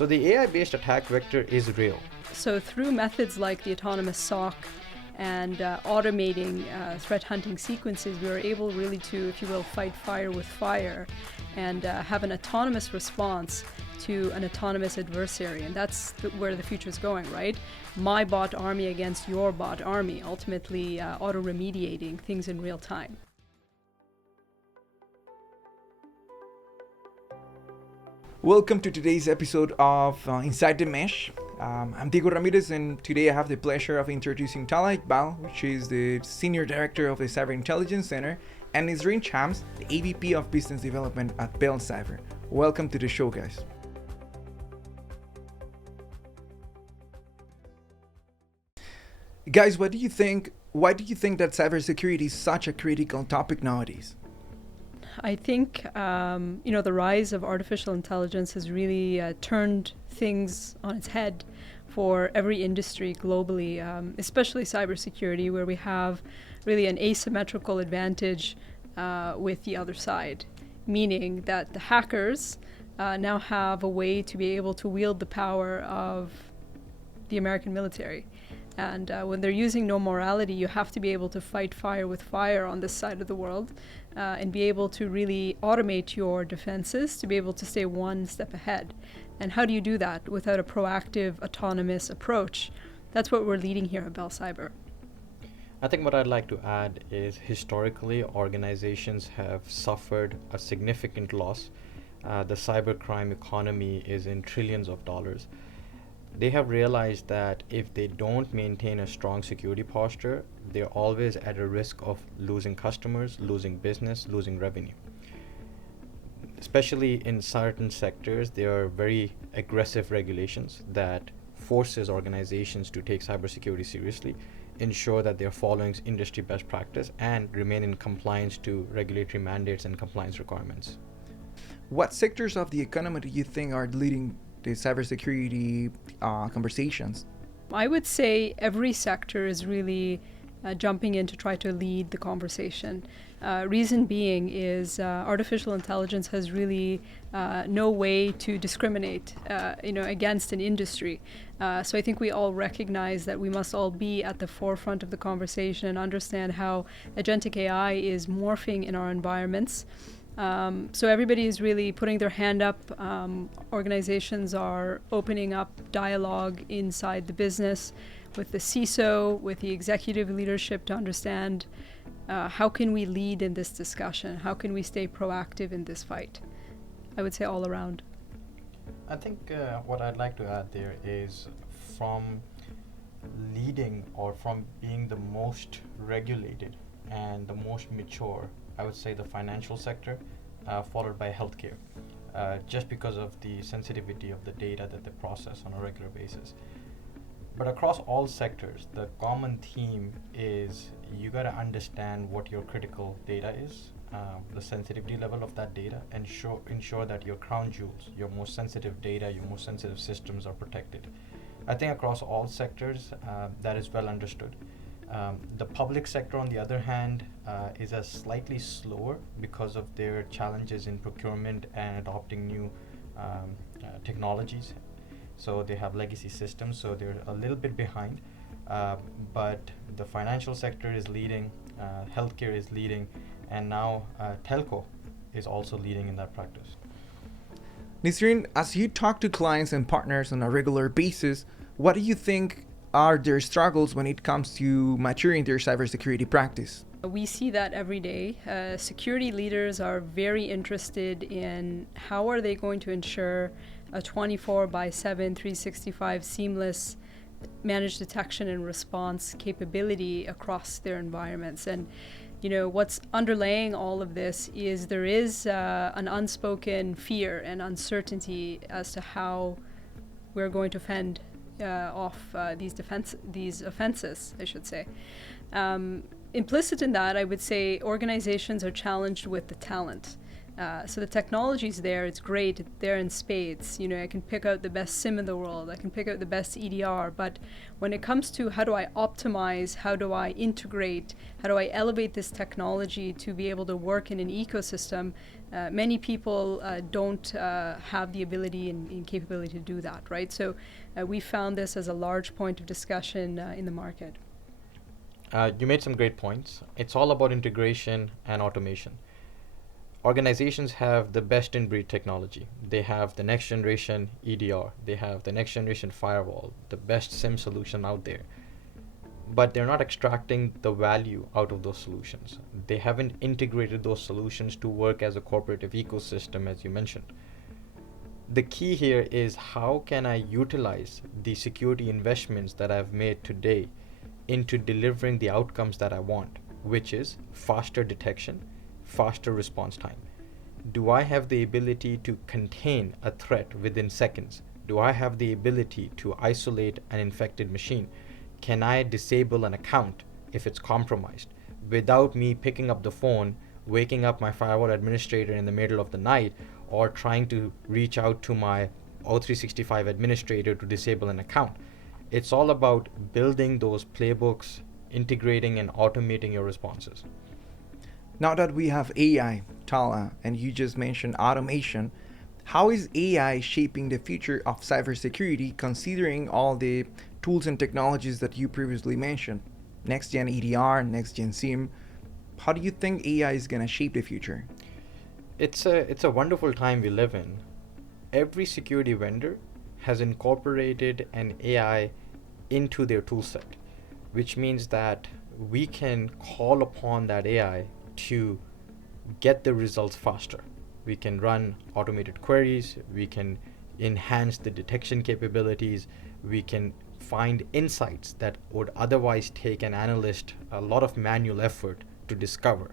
So the AI-based attack vector is real. So through methods like the autonomous SOC and automating threat hunting sequences, we were able really to, if you will, fight fire with fire and have an autonomous response to an autonomous adversary. And that's where the future is going, right? My bot army against your bot army, ultimately auto-remediating things in real time. Welcome to today's episode of Inside the Mesh. I'm Diego Ramirez, and today I have the pleasure of introducing Talha Iqbal, which is the Senior Director of the Cyber Intelligence Center, and Nisreen Shams, the AVP of Business Development at Bell Cyber. Welcome to the show, guys. Guys, why do you think that cybersecurity is such a critical topic nowadays? I think, the rise of artificial intelligence has really turned things on its head for every industry globally, especially cybersecurity, where we have really an asymmetrical advantage with the other side, meaning that the hackers now have a way to be able to wield the power of the American military. And when they're using no morality, you have to be able to fight fire with fire on this side of the world and be able to really automate your defenses to be able to stay one step ahead. And how do you do that without a proactive, autonomous approach? That's what we're leading here at Bell Cyber. I think what I'd like to add is historically organizations have suffered a significant loss. The cybercrime economy is in trillions of dollars. They have realized that if they don't maintain a strong security posture, they're always at a risk of losing customers, losing business, losing revenue. Especially in certain sectors, there are very aggressive regulations that forces organizations to take cybersecurity seriously, ensure that they're following industry best practice, and remain in compliance to regulatory mandates and compliance requirements. What sectors of the economy do you think are leading the cybersecurity conversations? I would say every sector is really jumping in to try to lead the conversation. Reason being is artificial intelligence has really no way to discriminate, against an industry. So I think we all recognize that we must all be at the forefront of the conversation and understand how agentic AI is morphing in our environments. So everybody is really putting their hand up. Organizations are opening up dialogue inside the business with the CISO, with the executive leadership to understand how can we lead in this discussion? How can we stay proactive in this fight? I would say all around. I think what I'd like to add there is from leading or from being the most regulated and the most mature, I would say the financial sector, followed by healthcare, just because of the sensitivity of the data that they process on a regular basis. But across all sectors, the common theme is you got to understand what your critical data is, the sensitivity level of that data, and ensure that your crown jewels, your most sensitive data, your most sensitive systems are protected. I think across all sectors, that is well understood. The public sector, on the other hand, is a slightly slower because of their challenges in procurement and adopting new technologies. So they have legacy systems, so they're a little bit behind. But the financial sector is leading, healthcare is leading, and now telco is also leading in that practice. Nisreen, as you talk to clients and partners on a regular basis, what do you think are their struggles when it comes to maturing their cybersecurity practice? We see that every day. Security leaders are very interested in how are they going to ensure a 24/7, 365 seamless managed detection and response capability across their environments. And what's underlaying all of this is there is an unspoken fear and uncertainty as to how we're going to fend off these offenses, I should say. Implicit in that, I would say organizations are challenged with the talent. So the technology's there, it's great, it's there in spades. I can pick out the best SIM in the world, I can pick out the best EDR, but when it comes to how do I optimize, how do I integrate, how do I elevate this technology to be able to work in an ecosystem, many people don't have the ability and capability to do that, right? So we found this as a large point of discussion in the market. You made some great points. It's all about integration and automation. Organizations have the best in breed technology. They have the next generation EDR, they have the next generation firewall, the best SIM solution out there. But they're not extracting the value out of those solutions. They haven't integrated those solutions to work as a cooperative ecosystem, as you mentioned. The key here is how can I utilize the security investments that I've made today into delivering the outcomes that I want, which is faster detection, faster response time. Do I have the ability to contain a threat within seconds? Do I have the ability to isolate an infected machine? Can I disable an account if it's compromised without me picking up the phone, waking up my firewall administrator in the middle of the night, or trying to reach out to my O365 administrator to disable an account? It's all about building those playbooks, integrating and automating your responses. Now that we have AI, Tala, and you just mentioned automation, how is AI shaping the future of cybersecurity considering all the tools and technologies that you previously mentioned? Next-gen EDR, next-gen SIEM. How do you think AI is going to shape the future? It's a wonderful time we live in. Every security vendor has incorporated an AI into their toolset, which means that we can call upon that AI to get the results faster. We can run automated queries, we can enhance the detection capabilities, we can find insights that would otherwise take an analyst a lot of manual effort to discover.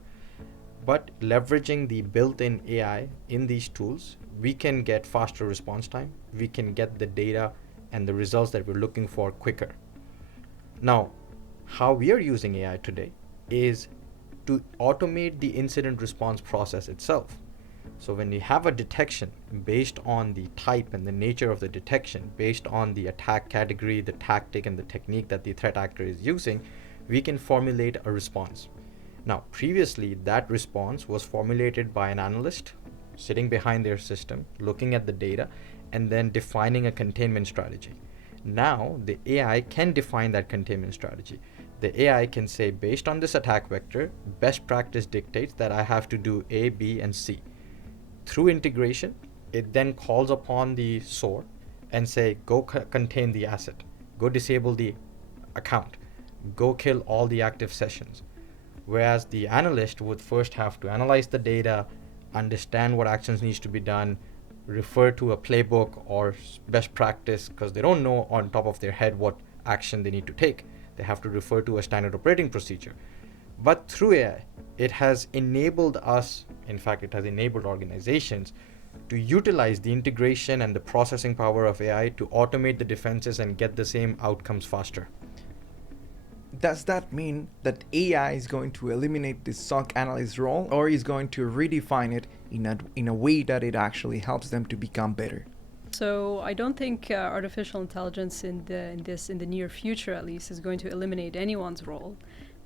But leveraging the built-in AI in these tools, we can get faster response time, we can get the data and the results that we're looking for quicker. Now, how we are using AI today is to automate the incident response process itself. So when we have a detection based on the type and the nature of the detection, based on the attack category, the tactic and the technique that the threat actor is using, we can formulate a response. Now, previously that response was formulated by an analyst sitting behind their system, looking at the data, and then defining a containment strategy. Now, the AI can define that containment strategy. The AI can say, based on this attack vector, best practice dictates that I have to do A, B, and C. Through integration, it then calls upon the SOAR and say, go contain the asset, go disable the account, go kill all the active sessions. Whereas the analyst would first have to analyze the data, understand what actions needs to be done, refer to a playbook or best practice because they don't know on top of their head what action they need to take. They have to refer to a standard operating procedure. But through AI, it has enabled us, in fact, it has enabled organizations to utilize the integration and the processing power of AI to automate the defenses and get the same outcomes faster. Does that mean that AI is going to eliminate the SOC analyst role, or is going to redefine it in a way that it actually helps them to become better? So I don't think artificial intelligence in the near future, at least, is going to eliminate anyone's role.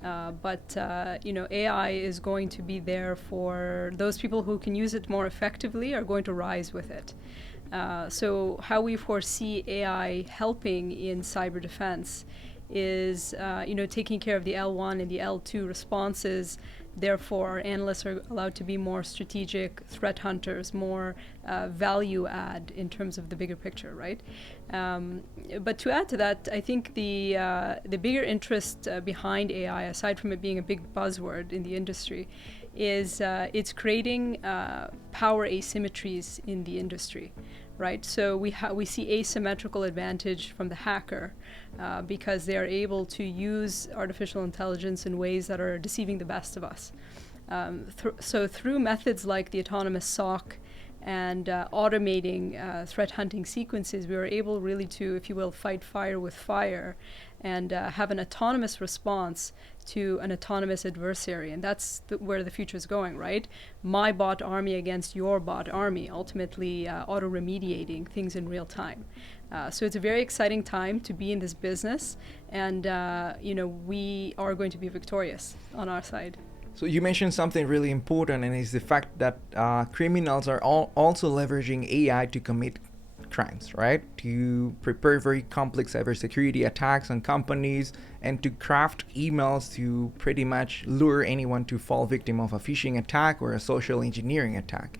But AI is going to be there for those people who can use it more effectively are going to rise with it. So how we foresee AI helping in cyber defense is taking care of the L1 and the L2 responses. Therefore, our analysts are allowed to be more strategic threat hunters, more value add in terms of the bigger picture, right? But to add to that, I think the bigger interest behind AI, aside from it being a big buzzword in the industry, is it's creating power asymmetries in the industry, right? So we see asymmetrical advantage from the hacker because they are able to use artificial intelligence in ways that are deceiving the best of us. So through methods like the autonomous SOC and automating threat hunting sequences, we were able really to, if you will, fight fire with fire and have an autonomous response to an autonomous adversary. And that's where the future is going, right? My bot army against your bot army, ultimately auto-remediating things in real time. So it's a very exciting time to be in this business, and we are going to be victorious on our side. So you mentioned something really important, and it's the fact that criminals are also leveraging AI to commit crimes, right? To prepare very complex cybersecurity attacks on companies and to craft emails to pretty much lure anyone to fall victim of a phishing attack or a social engineering attack.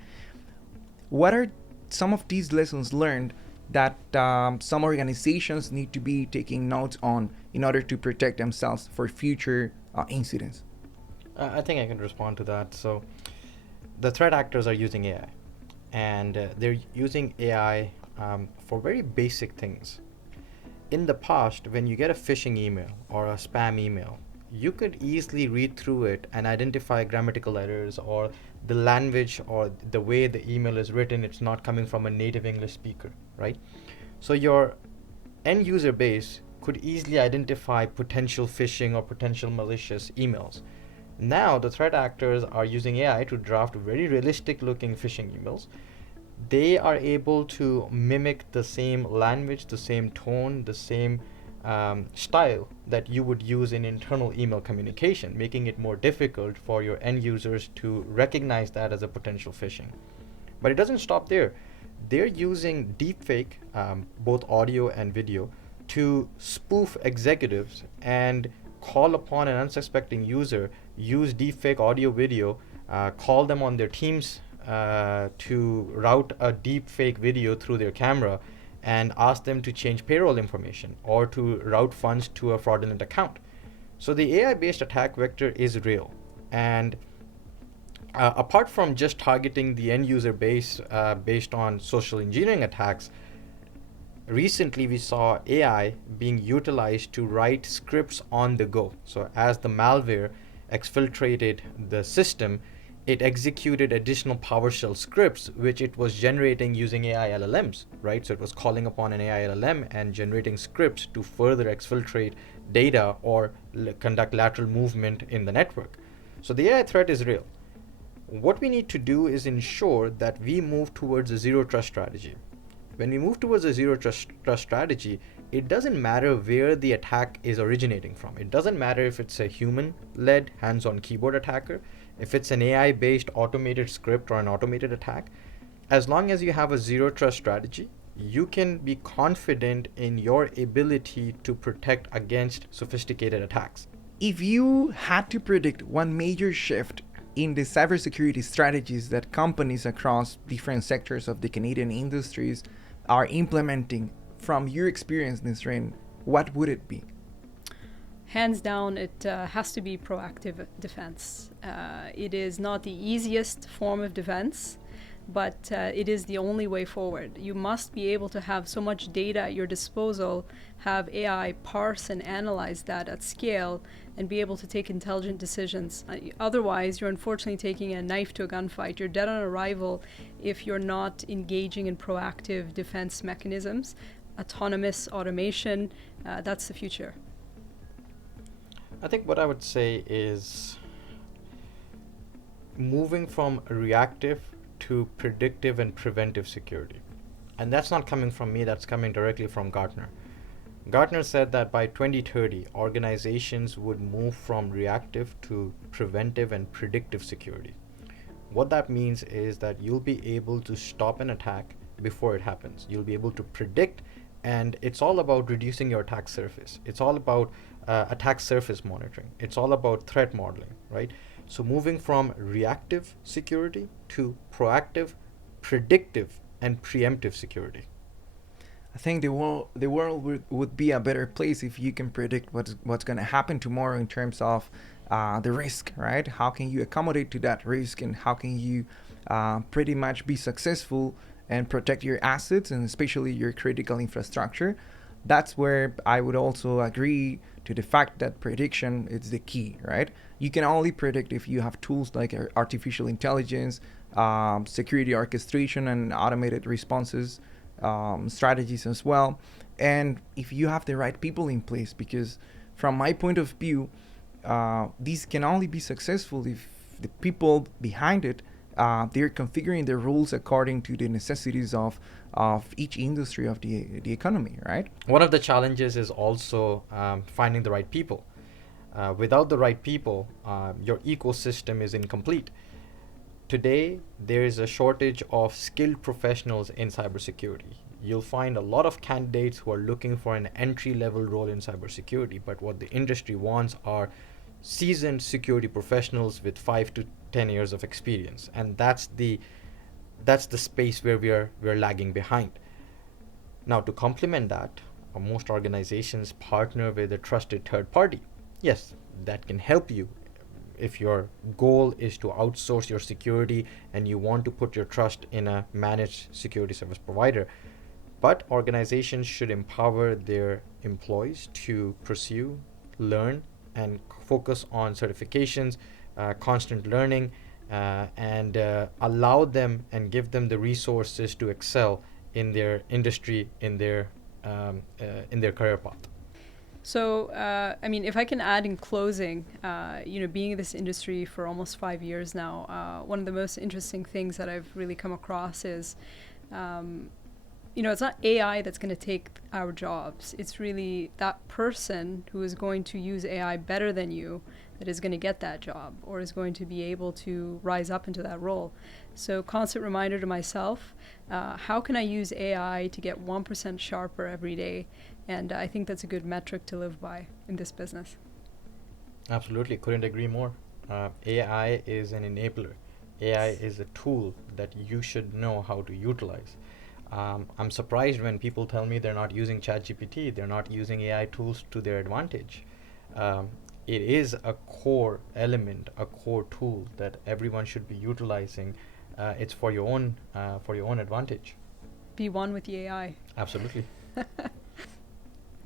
What are some of these lessons learned that some organizations need to be taking notes on in order to protect themselves for future incidents? I think I can respond to that. So the threat actors are using AI, and they're using AI for very basic things. In the past, when you get a phishing email or a spam email, you could easily read through it and identify grammatical errors or the language or the way the email is written. It's not coming from a native English speaker, right? So your end user base could easily identify potential phishing or potential malicious emails. Now the threat actors are using AI to draft very realistic looking phishing emails. They are able to mimic the same language, the same tone, the same style that you would use in internal email communication, making it more difficult for your end users to recognize that as a potential phishing. But it doesn't stop there. They're using deepfake, both audio and video, to spoof executives and call upon an unsuspecting user, use deepfake audio video, call them on their teams to route a deepfake video through their camera and ask them to change payroll information or to route funds to a fraudulent account. So the AI-based attack vector is real. And apart from just targeting the end user base based on social engineering attacks, recently we saw AI being utilized to write scripts on the go. So as the malware exfiltrated the system, it executed additional PowerShell scripts, which it was generating using AI LLMs, right? So it was calling upon an AI LLM and generating scripts to further exfiltrate data or conduct lateral movement in the network. So the AI threat is real. What we need to do is ensure that we move towards a zero trust strategy. When we move towards a zero trust strategy, it doesn't matter where the attack is originating from. It doesn't matter if it's a human-led hands-on keyboard attacker, if it's an AI-based automated script or an automated attack. As long as you have a zero trust strategy, you can be confident in your ability to protect against sophisticated attacks. If you had to predict one major shift in the cybersecurity strategies that companies across different sectors of the Canadian industries are implementing, from your experience, Nisreen, what would it be? Hands down, it has to be proactive defense. It is not the easiest form of defense, but it is the only way forward. You must be able to have so much data at your disposal, have AI parse and analyze that at scale, and be able to take intelligent decisions. Otherwise, you're unfortunately taking a knife to a gunfight. You're dead on arrival if you're not engaging in proactive defense mechanisms. Autonomous automation, that's the future. I think what I would say is moving from reactive to predictive and preventive security. And that's not coming from me, that's coming directly from Gartner. Gartner said that by 2030, organizations would move from reactive to preventive and predictive security. What that means is that you'll be able to stop an attack before it happens. You'll be able to predict, and it's all about reducing your attack surface. It's all about attack surface monitoring. It's all about threat modeling, right? So moving from reactive security to proactive, predictive, and preemptive security. I think the world would be a better place if you can predict what's going to happen tomorrow in terms of the risk, right? How can you accommodate to that risk, and how can you pretty much be successful and protect your assets and especially your critical infrastructure? That's where I would also agree to the fact that prediction is the key, right? You can only predict if you have tools like artificial intelligence, security orchestration, and automated responses strategies as well. And if you have the right people in place, because from my point of view, these can only be successful if the people behind it, they're configuring the rules according to the necessities of each industry of the economy, right? One of the challenges is also finding the right people. Without the right people, your ecosystem is incomplete. Today, there is a shortage of skilled professionals in cybersecurity. You'll find a lot of candidates who are looking for an entry-level role in cybersecurity, but what the industry wants are seasoned security professionals with 5 to 10 years of experience, and that's the space where we're lagging behind. Now, to complement that, most organizations partner with a trusted third party. Yes, that can help you if your goal is to outsource your security and you want to put your trust in a managed security service provider. But organizations should empower their employees to pursue, learn, and focus on certifications, constant learning, and allow them and give them the resources to excel in their industry, in their career path. So, I mean, if I can add in closing, being in this industry for almost 5 years now, one of the most interesting things that I've really come across is, it's not AI that's going to take our jobs. It's really that person who is going to use AI better than you that is going to get that job or is going to be able to rise up into that role. So constant reminder to myself, how can I use AI to get 1% sharper every day? And I think that's a good metric to live by in this business. Absolutely, couldn't agree more. AI is an enabler. AI is a tool that you should know how to utilize. I'm surprised when people tell me they're not using ChatGPT, they're not using AI tools to their advantage. It is a core element, a core tool that everyone should be utilizing. It's for your own advantage. Be one with the AI. Absolutely.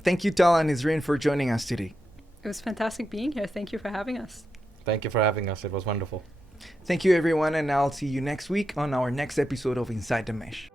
Thank you, Tala and Nisreen, for joining us today. It was fantastic being here. Thank you for having us. Thank you for having us. It was wonderful. Thank you, everyone, and I'll see you next week on our next episode of Inside the Mesh.